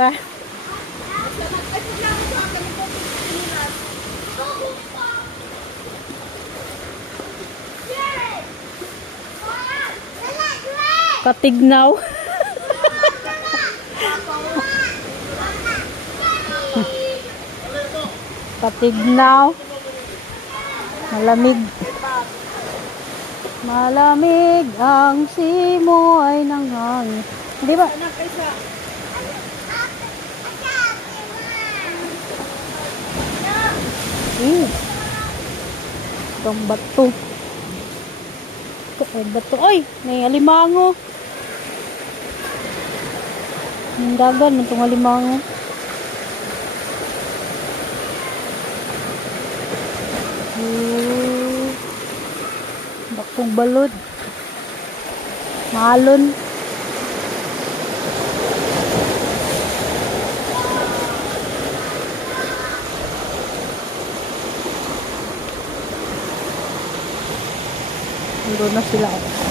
Ah, Katignaw. Katignaw. Malamig. Malamig ang simoy ng hangin. Di ba? Itong bato. Ito, bato. Ay, may alimango. Yung dagan, itong alimango. Bakong balod. Malon. Meron na sila.